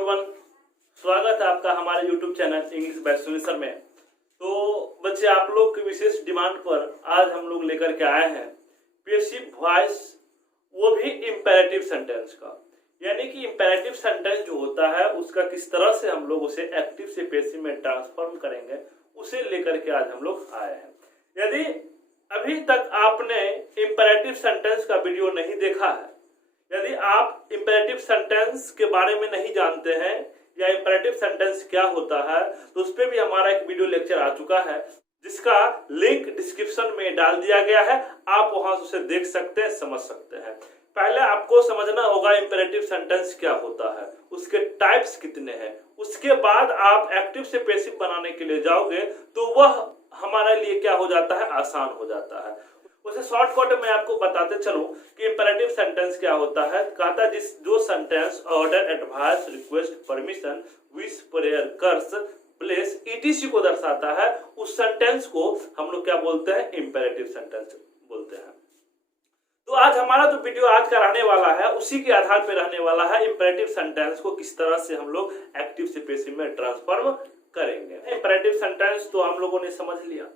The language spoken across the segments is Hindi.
एवरीवन, स्वागत है आपका हमारे YouTube channel English best solution में। तो बच्चे, आप लोग की विशेष डिमांड पर आज हम लोग लेकर के आए हैं पैसिव वॉइस, वो भी इंपेरेटिव सेंटेंस का। यानी कि इंपेरेटिव सेंटेंस जो होता है उसका किस तरह से हम लोग उसे एक्टिव से पैसिव में ट्रांसफॉर्म करेंगे, उसे लेकर के आज हम लोग आए हैं। यदि अभी तक आपने इंपेरेटिव सेंटेंस का वीडियो नहीं देखा है, यदि आप इंपेरेटिव सेंटेंस के बारे में नहीं जानते हैं या इंपेरेटिव सेंटेंस क्या होता है, तो उस पर भी हमारा एक वीडियो लेक्चर आ चुका है जिसका लिंक डिस्क्रिप्शन में डाल दिया गया है। आप वहां से उसे देख सकते हैं, समझ सकते हैं। पहले आपको समझना होगा इंपेरेटिव सेंटेंस क्या होता है, उसके टाइप्स कितने हैं। उसके बाद आप एक्टिव से पैसिव बनाने के लिए जाओगे तो वह हमारे लिए क्या हो जाता है, आसान हो जाता है। उसे शॉर्टकट में आपको बताते चलूं कि इंपेरेटिव सेंटेंस क्या होता है। कहता है जो sentence order, advice, request, permission, wish, prayer, curse, place, etc को दर्शाता है, उस सेंटेंस को हम लोग क्या बोलते हैं, इंपेरेटिव सेंटेंस बोलते हैं। तो आज हमारा जो वीडियो आज का रहने वाला है उसी के आधार पर रहने वाला है, इंपेरेटिव सेंटेंस को किस तरह से हम लोग एक्टिव से पैसिव में ट्रांसफॉर्म करेंगे। इंपेरेटिव सेंटेंस तो हम लोगों ने समझ लिया।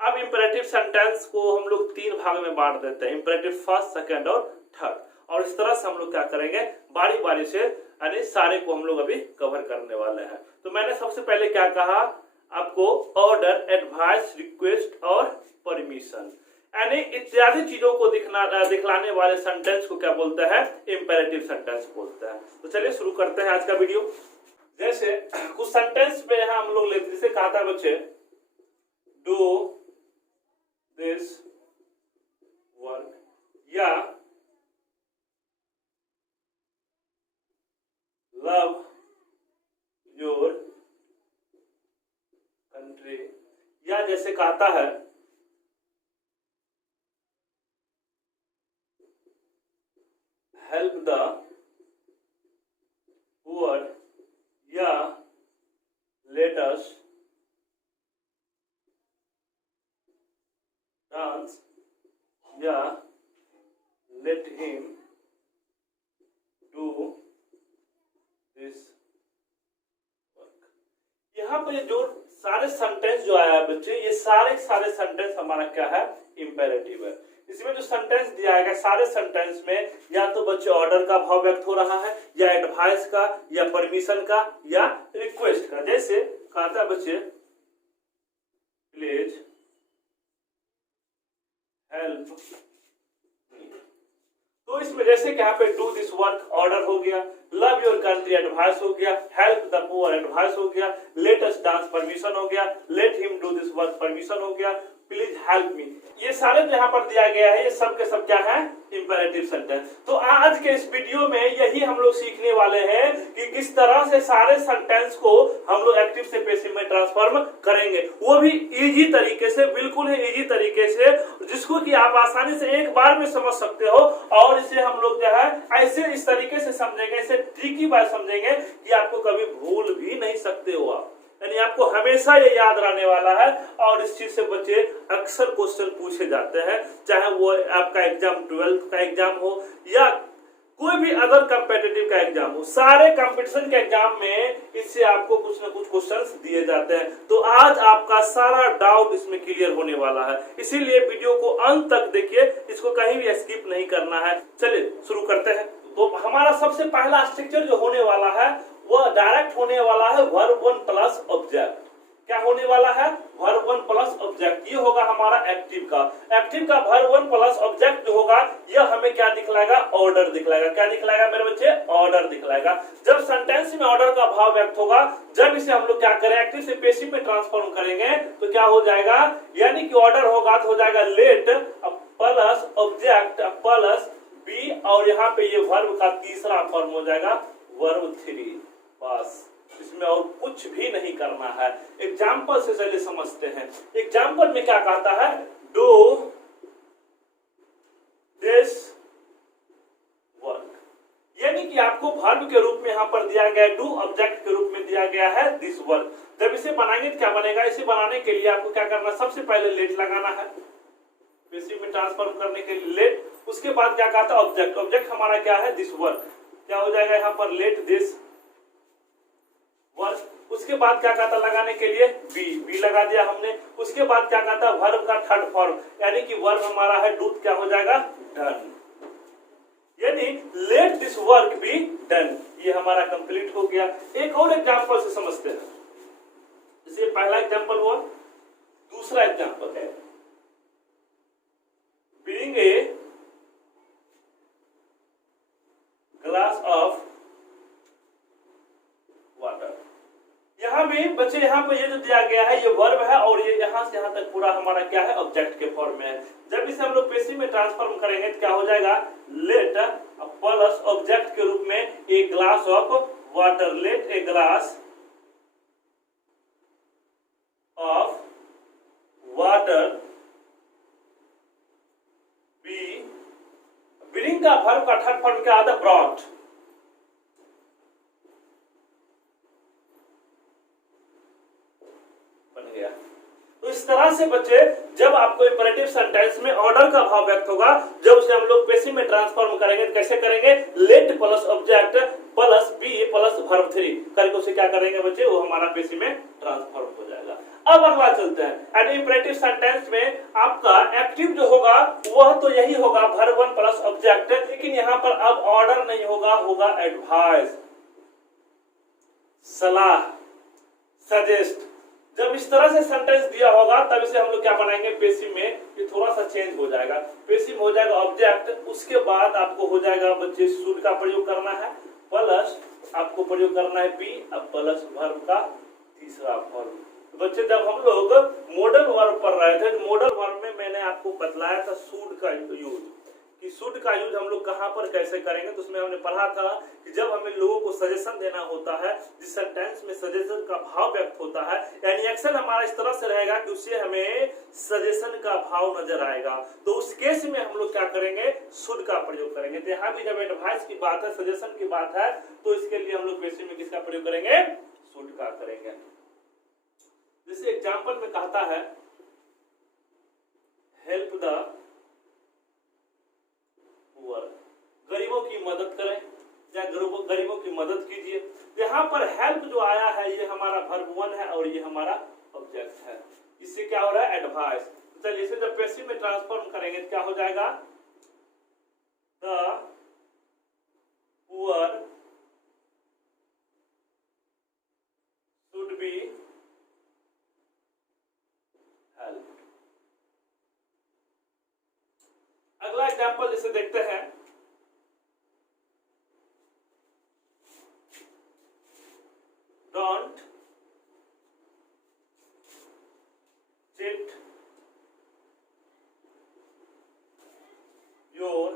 अब इंपेरेटिव सेंटेंस को हम लोग तीन भाग में बांट देते हैं, इंपेरेटिव फर्स्ट, सेकंड और थर्ड। और इस तरह से हम लोग क्या करेंगे, बारी बारी से यानी सारे को हम लोग अभी कवर करने वाले हैं। तो मैंने सबसे पहले क्या कहा आपको, ऑर्डर, एडवाइस, रिक्वेस्ट और परमिशन, यानी इत्यादि चीजों को दिखलाने वाले सेंटेंस को क्या बोलते हैं, इंपेरेटिव सेंटेंस बोलते हैं। तो चलिए शुरू करते हैं आज का वीडियो। जैसे कुछ सेंटेंस में हम लोग लेते, जैसे कहा था बच्चे, डू दिस वर्क, या लव योर कंट्री, या जैसे कहता है हेल्प द पुअर, या लेट अस डांस, या late him do this work. यहाँ पे जो सारे सेंटेंस जो आया है बच्चे, ये सारे सेंटेंस हमारा क्या है, इंपेरेटिव है। इसमें जो सेंटेंस दिया है सारे सेंटेंस में या तो बच्चे ऑर्डर का भाव व्यक्त हो रहा है, या एडवाइस का, या परमिशन का, या रिक्वेस्ट का। जैसे कहता है बच्चे प्लीज हेल्प, तो इसमें जैसे कि यहाँ पे डू दिस वर्क ऑर्डर हो गया, लव योर कंट्री एडवाइस हो गया, हेल्प द पुअर एडवाइस हो गया, लेट अस डांस परमिशन हो गया, late him do this work permission हो गया, प्लीज हेल्प मी। ये सारे जो यहाँ पर दिया गया है ये सब के सब क्या है, इंपेरेटिव सेंटेंस। तो आज के इस वीडियो में यही हम लोग सीखने वाले हैं कि किस तरह से सारे सेंटेंस को हम लोग एक्टिव से पैसिव में ट्रांसफॉर्म करेंगे, वो भी इजी तरीके से, बिल्कुल ही इजी तरीके से, जिसको कि आप आसानी से एक बार में समझ सकते हो। और इसे हम लोग जो है ऐसे इस तरीके से समझेंगे, इसे ट्रिकी बात समझेंगे कि आपको कभी भूल भी नहीं सकते हो आप, यानी आपको हमेशा ये याद रहने वाला है। और इस चीज से बच्चे अक्सर क्वेश्चन पूछे जाते हैं, चाहे वो आपका एग्जाम 12th का एग्जाम हो या कोई भी अदर कॉम्पिटिटिव का एग्जाम हो, सारे कंपटीशन के एग्जाम में इससे आपको कुछ न कुछ क्वेश्चंस दिए जाते हैं। तो आज आपका सारा डाउट इसमें क्लियर होने वाला है, इसीलिए वीडियो को अंत तक देखिए, इसको कहीं भी स्किप नहीं करना है। चलिए शुरू करते हैं। तो हमारा सबसे पहला स्ट्रक्चर जो होने वाला है वह डायरेक्ट होने वाला है वर्ब वन प्लस ऑब्जेक्ट। क्या होने वाला है, वर्ब वन प्लस ऑब्जेक्ट। ये होगा हमारा एक्टिव का। एक्टिव का वर्ब वन प्लस ऑब्जेक्ट जो होगा यह हमें क्या दिखलाएगा, ऑर्डर दिखलाएगा। क्या दिखलाएगा मेरे बच्चे, ऑर्डर दिखलाएगा। जब सेंटेंस में ऑर्डर का भाव व्यक्त होगा, जब इसे हम लोग क्या करें, एक्टिव से पैसिव में ट्रांसफॉर्म करेंगे तो क्या हो जाएगा, यानी कि ऑर्डर होगा तो हो जाएगा let plus object plus B, और यहाँ पे ये वर्ब का तीसरा फॉर्म हो जाएगा वर्ब थ्री। बस इसमें और कुछ भी नहीं करना है। एग्जाम्पल से चलिए समझते हैं। एग्जाम्पल में क्या कहता है, डू दिस वर्क, यानी कि आपको वर्ब के रूप में यहाँ पर दिया गया, डू ऑब्जेक्ट के रूप में दिया गया है दिस वर्क। जब इसे बनाएंगे तो क्या बनेगा, इसे बनाने के लिए आपको क्या करना, सबसे पहले लेट लगाना है, पैसिव में ट्रांसफॉर्म करने के लिए लेट। उसके बाद क्या कहता है ऑब्जेक्ट, ऑब्जेक्ट हमारा क्या है दिस वर्क। क्या हो जाएगा यहाँ पर लेट दिस उसके बाद क्या कहता लगाने के लिए बी लगा दिया हमने। उसके बाद क्या कहता वर्ब का थर्ड फॉर्म, यानी कि वर्ब हमारा है डू, क्या हो जाएगा डन, यानी let this work be done. ये हमारा कंप्लीट हो गया। एक और एग्जांपल से समझते हैं। जैसे पहला एग्जांपल हुआ, दूसरा एग्जांपल है bring a glass of water. यहां भी बच्चे, यहाँ पे ये जो दिया गया है ये वर्ब है और ये यहां से यहां तक पूरा हमारा क्या है ऑब्जेक्ट के फॉर्म में है। जब इसे हम लोग पेसिव में ट्रांसफॉर्म करेंगे तो क्या हो जाएगा लेट प्लस ऑब्जेक्ट के रूप में a glass of water, let a glass of water B, bring का वर्ब का थर्ड फॉर्म क्या आता है ब्रॉट, बन गया। तो इस तरह से बच्चे जब आपको इंपरेटिव सेंटेंस में ऑर्डर का भाव व्यक्त होगा, जब उसे हम लोग पेसिव में ट्रांसफॉर्म करेंगे तो कैसे करेंगे, let plus object plus B plus verb 3 करके उसे क्या करेंगे बच्चे, वो हमारा पेसिव में ट्रांसफॉर्म हो जाएगा। अब अगला चलते हैं, एंड इंपरेटिव सेंटेंस में आपका एक्टिव जो होगा वह तो यही होगा वर्ब 1 प्लस ऑब्जेक्ट, लेकिन यहाँ पर अब ऑर्डर नहीं होगा, होगा एडवाइस, सलाह, सजेस्ट। जब इस तरह से सेंटेंस दिया होगा तब इसे हम लोग क्या बनाएंगे पेसिव में, ये थोड़ा सा चेंज हो जाएगा। पेसिव हो जाएगा ऑब्जेक्ट, उसके बाद आपको हो जाएगा बच्चे शुड का प्रयोग करना है, प्लस आपको प्रयोग करना है बी, अब प्लस वर्ब का तीसरा फॉर्म। बच्चे जब हम लोग मॉडल वर्ब पढ़ रहे थे तो मॉडल वर्ब में मैंने आपको बतलाया था शुड का यूज, कि शुड का यूज हम लोग कहां पर कैसे करेंगे। तो उसमें हमने पढ़ा था कि जब हमें लोगों को सजेशन देना होता है, जिस सेंटेंस में सजेशन का भाव व्यक्त होता है, यानी एक्शन हमारा इस तरह से रहेगा कि उससे हमें सजेशन का भाव नजर आएगा, तो उस केस में हम लोग क्या करेंगे शुड का प्रयोग करेंगे। तो यहाँ भी जब एडवाइस की बात है, सजेशन की बात है, तो इसके लिए हम लोग पेसिव में किसका प्रयोग करेंगे, शुड का करेंगे। जैसे एग्जाम्पल में कहता है हेल्प द पुअर, गरीबों की मदद करें या गरीबों की मदद कीजिए। यहाँ पर हेल्प जो आया है ये हमारा वर्ब 1 है और ये हमारा ऑब्जेक्ट है। इससे क्या हो रहा है एडवाइस। चलिए इसे जब पेसिव में ट्रांसफॉर्म करेंगे तो क्या हो जाएगा the poor should be help. अगला एग्जाम्पल जैसे देखते हैं, डोंट चीट योर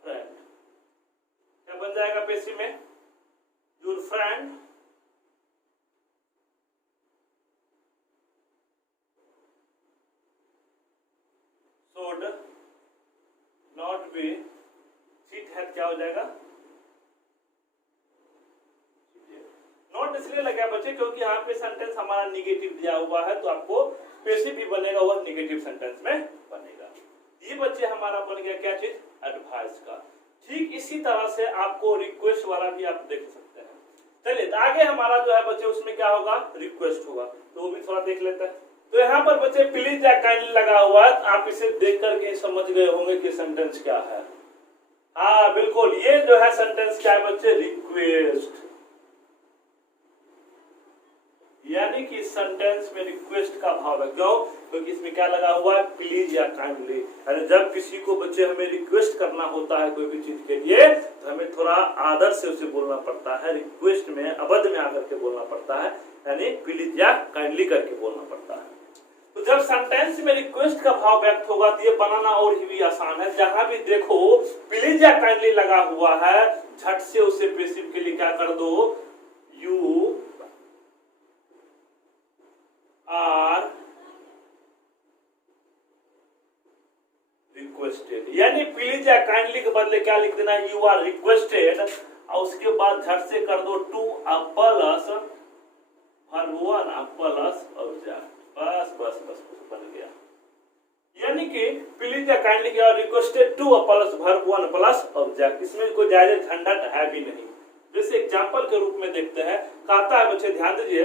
फ्रेंड। क्या बन जाएगा पेसिव में, your friend should not be cheat है, क्या हो जाएगा नॉट इसलिए लगा बच्चे क्योंकि यहाँ पे सेंटेंस हमारा निगेटिव दिया हुआ है, तो आपको पेसिव भी बनेगा वह निगेटिव सेंटेंस में बनेगा। ये बच्चे हमारा बन गया क्या चीज एडवाइस का। ठीक इसी तरह से आपको रिक्वेस्ट वाला भी आप देख सकते हैं। चलिए तो आगे हमारा जो है बच्चे उसमें क्या होगा रिक्वेस्ट होगा, तो वो भी थोड़ा देख लेते हैं। तो यहाँ पर बच्चे प्लीज या काइंडली लगा हुआ है, आप इसे देख करके समझ गए होंगे कि सेंटेंस क्या है। हाँ बिल्कुल, ये जो है सेंटेंस क्या है बच्चे रिक्वेस्ट, यानी कि सेंटेंस में रिक्वेस्ट का भाव है। क्यों, क्योंकि इसमें क्या लगा हुआ है प्लीज या काइंडली। यानी जब किसी को बच्चे हमें रिक्वेस्ट करना होता है कोई भी चीज के लिए, तो हमें थोड़ा आदर से उसे बोलना पड़ता है, रिक्वेस्ट में अवध में आकर के बोलना पड़ता है, यानी प्लीज या काइंडली करके बोलना पड़ता है। तो जब सेंटेंस में रिक्वेस्ट का भाव व्यक्त होगा तो ये बनाना और भी आसान है। जहां भी देखो प्लीज या काइंडली लगा हुआ है, झट से उसे पेसिव के लिए क्या कर दो, यू आर रिक्वेस्टेड, यानी प्लीज या काइंडली के बदले क्या लिख देना है, यू आर रिक्वेस्टेड, और उसके बाद झट से कर दो to plus verb 1 plus object. बस बस बस बन गया। यानी कि प्लीज या काइंडली क्या requested to plus verb 1 plus object. Object, इसमें कोई ज्यादा झंझट है भी नहीं। जैसे एग्जाम्पल के रूप में देखते हैं, कहता है बच्चे ध्यान दीजिए,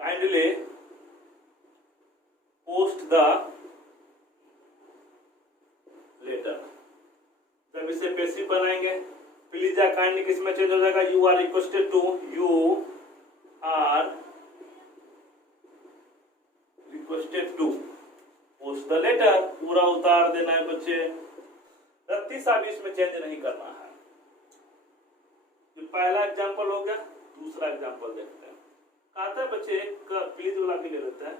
काइंडली पोस्ट द लेटर। जब इसे पैसिव बनाएंगे, प्लीज या काइंडली किस में चेंज हो जाएगा, you are requested to, you are requested to post the letter. पूरा उतार देना है बच्चे, रत्ती सा भी इसमें चेंज नहीं करना है। तो पहला एग्जांपल हो गया, दूसरा एग्जांपल देखते हैं। कहता है बच्चे, प्लीज वाला भी ले लेते हैं,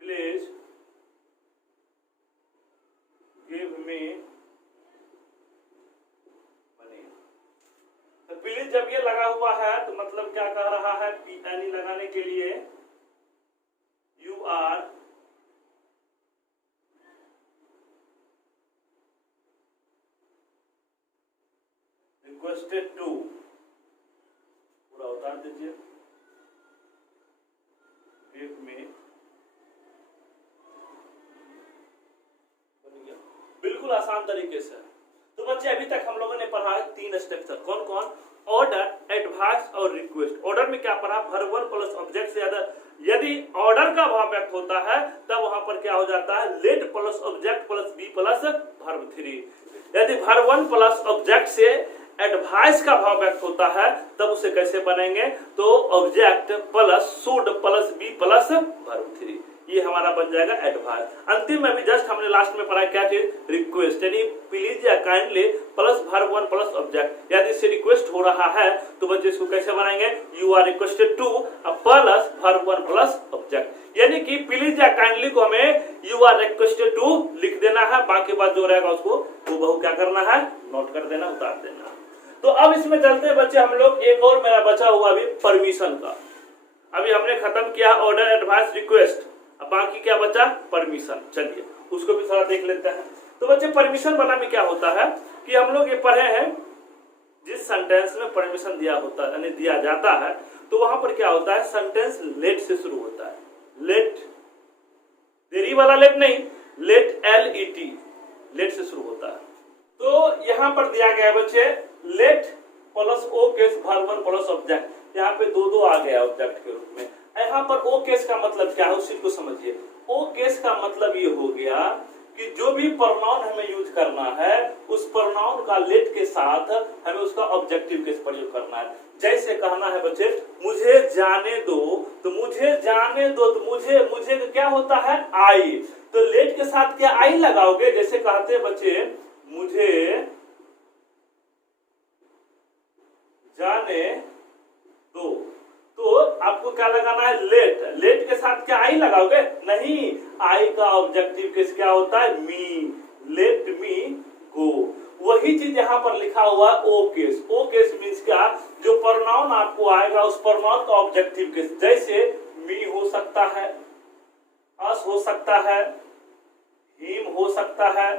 प्लीज गिव मी मनी। तो प्लीज जब ये लगा हुआ है तो मतलब क्या कह रहा है, यानी लगाने के लिए यू आर रिक्वेस्टेड टू, पूरा उतार दीजिए, गिव मी। बिल्कुल आसान तरीके से। तो बच्चे अभी तक हम लोगों ने पढ़ा है 3 स्ट्रक्चर, कौन कौन, ऑर्डर, एडवाइस और रिक्वेस्ट। ऑर्डर में क्या पढ़ा, वर्ब 1 प्लस ऑब्जेक्ट से ज्यादा यदि ऑर्डर का भाव व्यक्त होता है तब वहां पर क्या हो जाता है, let plus object plus B plus verb 3। यदि वर्ब 1 प्लस ऑब्जेक्ट से एडवाइस का भाव व्यक्त होता है तब उसे कैसे बनेंगे, तो object plus should plus B plus verb 3, ये हमारा बन जाएगा एडवाइस। अंतिम में भी जस्ट हमने लास्ट में पढ़ा क्या चीज, रिक्वेस्ट, यानी प्लीज या kindly plus verb 1 plus object. यदि इससे रिक्वेस्ट हो रहा है तो बच्चे इसको कैसे बनाएंगे, you are requested to plus verb 1 plus object. यानी कि प्लीज या काइंडली को हमें यू आर रिक्वेस्टेड टू लिख देना है, बाकी बात जो रहेगा उसको वो क्या करना है, नोट कर देना, उतार देना। तो अब इसमें चलते हैं बच्चे हम लोग, एक और मेरा बचा हुआ अभी परमिशन का। अभी हमने खत्म किया ऑर्डर, एडवाइस, रिक्वेस्ट, अब बाकी क्या बचा, परमिशन। चलिए उसको भी थोड़ा देख लेते हैं। तो बच्चे परमिशन वाला में क्या होता है कि हम लोग ये पढ़े हैं, जिस सेंटेंस में परमिशन दिया होता है यानी दिया जाता है तो वहां पर क्या होता है, सेंटेंस लेट से शुरू होता है। लेट, देरी वाला लेट नहीं, लेट LET, लेट से शुरू होता है। तो यहां पर दिया गया बच्चे let plus O case verb 1 plus object, यहाँ पे दो आ गया ऑब्जेक्ट के रूप में। यहाँ पर ओ केस का मतलब क्या है उसी को समझिए। ओ केस का मतलब ये हो गया कि जो भी प्रोनाउन हमें यूज करना है उस प्रोनाउन का लेट के साथ हमें उसका ऑब्जेक्टिव केस प्रयोग करना है। जैसे कहना है बच्चे मुझे जाने दो, तो मुझे जाने दो, तो मुझे क्या होता है, आई, तो लेट के साथ क्या आई लगाओगे। जैसे कहते हैं बच्चे मुझे जाने दो, तो आपको क्या लगाना है, लेट। लेट के साथ क्या आई लगाओगे, नहीं, आई का ऑब्जेक्टिव केस क्या होता है, मी, लेट मी गो। वही चीज यहाँ पर लिखा हुआ है ओ केस। ओ केस मीन्स क्या, जो प्रोनाउन आपको आएगा उस प्रोनाउन का ऑब्जेक्टिव केस। जैसे मी हो सकता है, अस हो सकता है, हिम हो सकता है,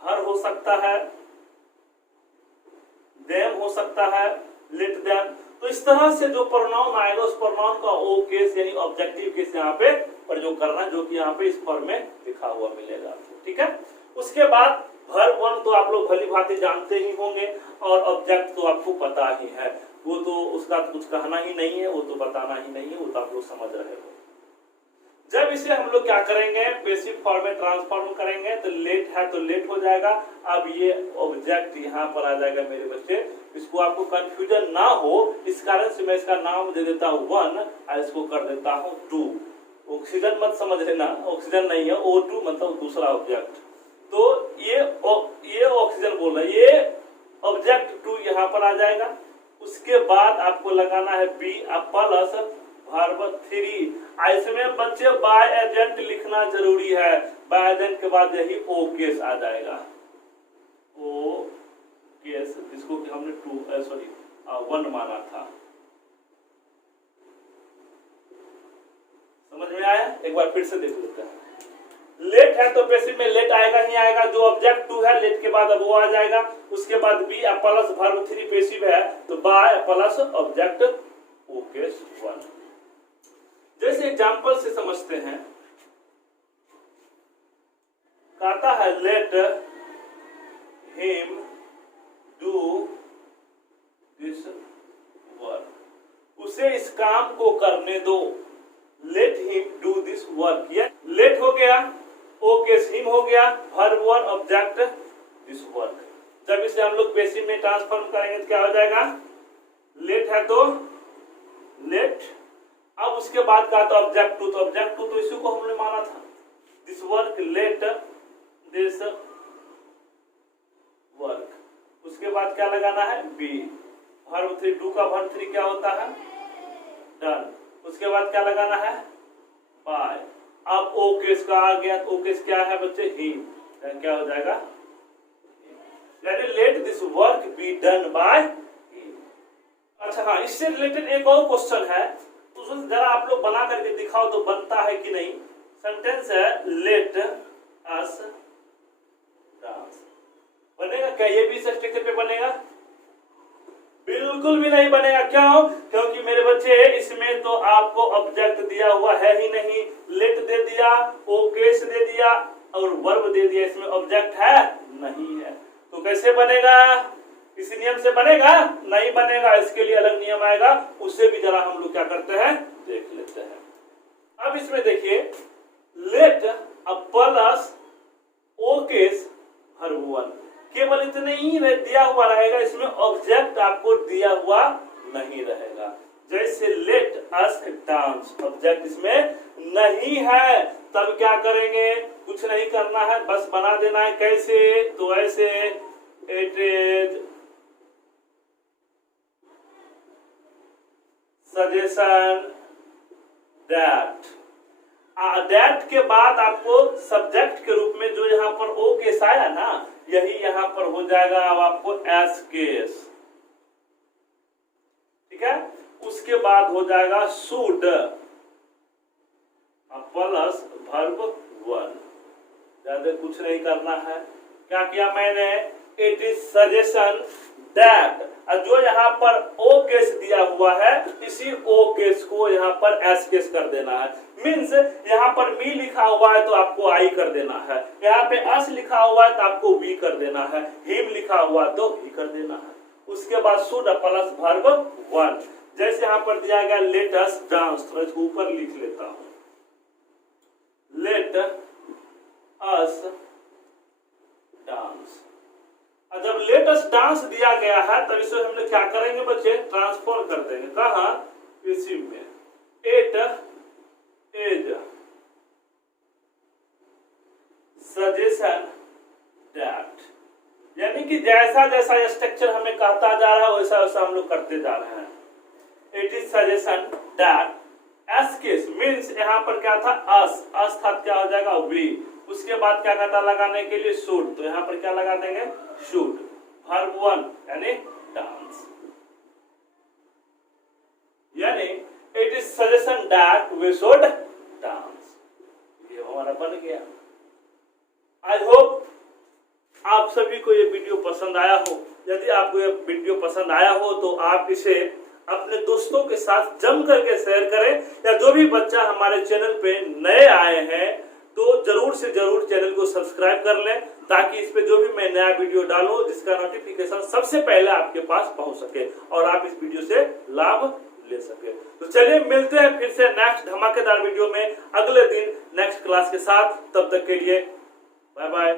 हर हो सकता है, देम हो सकता है, लेट देम। तो इस तरह से जो प्रोनाउन आएगा उस प्रोनाउन का ओ केस यानी ऑब्जेक्टिव केस यहाँ पे प्रयोग करना, जो कि यहाँ पे इस फॉर्म में लिखा हुआ मिलेगा। ठीक है, उसके बाद वर्ब 1 तो आप लोग भली भांति जानते ही होंगे और ऑब्जेक्ट तो आपको पता ही है, वो तो उसका कुछ कहना ही नहीं है, वो तो बताना ही नहीं है, वो तो आप लोग समझ रहे हो। जब इसे हम लोग क्या करेंगे, पैसिव फॉर्म में ट्रांसफॉर्म करेंगे तो लेट है तो लेट हो जाएगा। अब ये ऑब्जेक्ट यहाँ पर आ जाएगा मेरे बच्चे, इसको आपको कंफ्यूजन ना हो इस कारण से मैं इसका नाम दे देता हूँ 1 और इसको कर देता हूँ 2। ऑक्सीजन मत समझ लेना, ऑक्सीजन नहीं है, O2 मतलब दूसरा ऑब्जेक्ट। तो ये ऑक्सीजन बोल रहा है, ये ऑब्जेक्ट 2 यहाँ पर आ जाएगा। उसके बाद आपको लगाना है बी प्लस वर्ब 3। इसमें बच्चे बाय एजेंट लिखना जरूरी है, बाय एजेंट के बाद यही ओ केस आ जाएगा, ओ केस, जिसको कि हमने 1 माना था। समझ में आया, एक बार फिर से देख लेते हैं। लेट है तो पैसिव में लेट आएगा ही आएगा, जो ऑब्जेक्ट 2 है लेट के बाद अब वो आ जाएगा। उसके बाद बी प्लस वर्ब 3 पैसिव है तो by plus object O case 1। Example से समझते हैं। कहता है let him do this work, उसे इस काम को करने दो। Let him do this work, ये लेट हो गया, ओके हिम हो गया, verb one object this work. जब इसे हम लोग पेसिव में ट्रांसफॉर्म करेंगे तो क्या हो जाएगा, लेट है तो लेट, अब उसके बाद का तो ऑब्जेक्ट टू, तो ऑब्जेक्ट टू तो इसी को हमने माना था, this work, late this work. उसके बाद क्या लगाना है, बी, वर्ब थ्री, डू का वर्ब थ्री क्या होता है, डन। उसके बाद क्या लगाना है, बाय। अब ओकेस का आ गया, तो ओकेस क्या है बच्चे, ही, क्या हो जाएगा, यानी let this work be done by he. अच्छा हाँ, इससे रिलेटेड एक और क्वेश्चन है, तो जरा आप लोग बना करके दिखाओ तो बनता है कि नहीं। सेंटेंस है लेट अस डांस, बनेगा क्या, ये भी स्ट्रक्चर पे बनेगा, बिल्कुल भी नहीं बनेगा। क्यों, क्योंकि मेरे बच्चे इसमें तो आपको ऑब्जेक्ट दिया हुआ है ही नहीं, लेट दे दिया, ओकेस दे दिया और वर्ब दे दिया, इसमें ऑब्जेक्ट है नहीं है, तो कैसे बनेगा, इस नियम से बनेगा, नहीं बनेगा। इसके लिए अलग नियम आएगा, उससे भी जरा हम लोग क्या करते हैं देख लेते हैं। अब इसमें देखिए, लेट अब प्लस ओकेस वर्ब वन, केवल इतने ही दिया हुआ रहेगा, इसमें ऑब्जेक्ट आपको दिया हुआ नहीं रहेगा। जैसे लेट अस डांस, ऑब्जेक्ट इसमें नहीं है, तब क्या करेंगे, कुछ नहीं करना है, बस बना देना है। कैसे, तो ऐसे, it is suggestion that, that के बाद आपको सब्जेक्ट के रूप में जो यहाँ पर ओ केस आया ना, यही यहाँ पर हो जाएगा अब आपको एस केस, ठीक है। उसके बाद हो जाएगा शुड प्लस वर्ब वन, ज्यादा कुछ नहीं करना है। क्या किया मैंने, इट इज सजेशन दैट, जो यहाँ पर ओ केस दिया हुआ है, इसी ओ केस को यहाँ पर एस केस कर देना है। मीन्स यहाँ पर मी लिखा हुआ है तो आपको आई कर देना है, यहाँ पे अस लिखा हुआ है तो आपको वी कर देना है, हिम लिखा हुआ तो ही कर देना है। उसके बाद शुड प्लस वर्ब वन, जैसे यहाँ पर दिया गया लेट अस डांस, तो इसको ऊपर लिख लेता हूं, लेट अस डांस। जब लेट अस डांस दिया गया है तब इसे हम लोग क्या करेंगे बच्चे, ट्रांसफॉर्म कर देंगे, कहा, इसी में, इट इज सजेशन दैट, यानी कि जैसा जैसा स्ट्रक्चर हमें कहता जा रहा है वैसा वैसा हम लोग करते जा रहे हैं। It is suggestion that, S case means यहाँ पर क्या था, अस था, क्या हो जाएगा वी। उसके बाद क्या कहता लगाने के लिए, शुड, तो यहाँ पर क्या लगा देंगे, शुड, वर्ब वन यानी डांस, यानी it is suggestion that we should dance, ये हमारा बन गया। आई होप आप सभी को ये वीडियो पसंद आया हो। यदि आपको ये वीडियो पसंद आया हो तो आप इसे अपने दोस्तों के साथ जम करके शेयर करें, या जो भी बच्चा हमारे चैनल पे नए आए हैं तो जरूर से जरूर चैनल को सब्सक्राइब कर लें, ताकि इस पे जो भी मैं नया वीडियो डालूं जिसका नोटिफिकेशन सबसे पहले आपके पास पहुंच सके और आप इस वीडियो से लाभ ले सके। तो चलिए मिलते हैं फिर से नेक्स्ट धमाकेदार वीडियो में अगले दिन नेक्स्ट क्लास के साथ। तब तक के लिए बाय बाय।